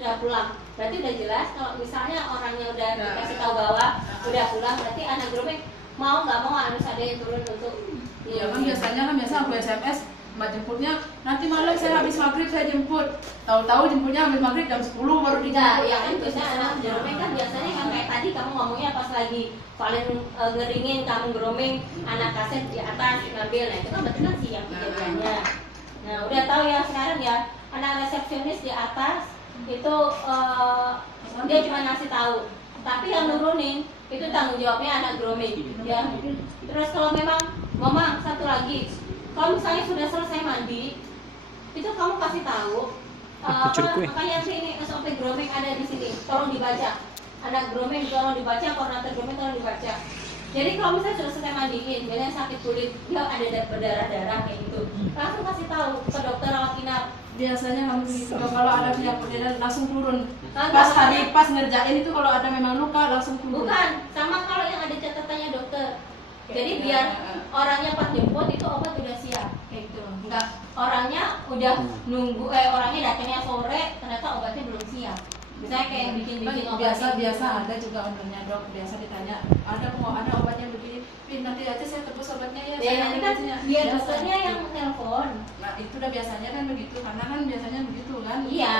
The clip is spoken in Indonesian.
sudah pulang. Berarti udah jelas kalau misalnya orangnya udah dikasih tahu bahwa udah pulang, berarti anak grooming mau nggak mau harus ada yang turun untuk. Iya kan biasa aku SMS Mbak jemputnya nanti malam saya habis maghrib saya jemput. Tahu-tahu jemputnya habis maghrib jam 10 baru dijemput. Ya kan biasanya anak grooming kan biasanya kan kayak tadi kamu ngomongnya pas lagi paling ngeringin kamu grooming anak kaset di atas ngambil, nah itu kan berarti kan siap kerjanya. Nah udah tahu ya sekarang ya anak resepsionis di atas itu dia cuma ngasih tahu, tapi yang nurunin itu tanggung jawabnya anak grooming ya. Terus kalau memang mama satu lagi, kalau misalnya sudah selesai mandi itu kamu kasih tahu apa yang sini SOP grooming ada di sini, tolong dibaca. Anak grooming tolong dibaca, koordinator grooming tolong dibaca. Jadi kalau misalnya sudah selesai mandiin, misalnya sakit kulit, dia ada berdarah-darah kayak gitu, langsung kasih tahu ke dokter rawat inap. Biasanya kamu gitu, kalau ada penyakit darah langsung turun. Pas ngerjain itu kalau ada memang luka langsung turun. Bukan, sama kalau yang ada catatannya dokter. Jadi biar orangnya pas jemput itu obat udah siap kayak gitu. Enggak, orangnya udah nunggu, orangnya datangnya sore ternyata obatnya belum siap. Misalnya kayak bikin obat biasa ada juga ownernya dok, biasa ditanya ada obatnya begini, nanti aja saya tebus obatnya ya. Ya nanti kan biar dokternya yang telepon. Nah itu udah biasanya kan begitu, karena kan biasanya begitu kan. Iya.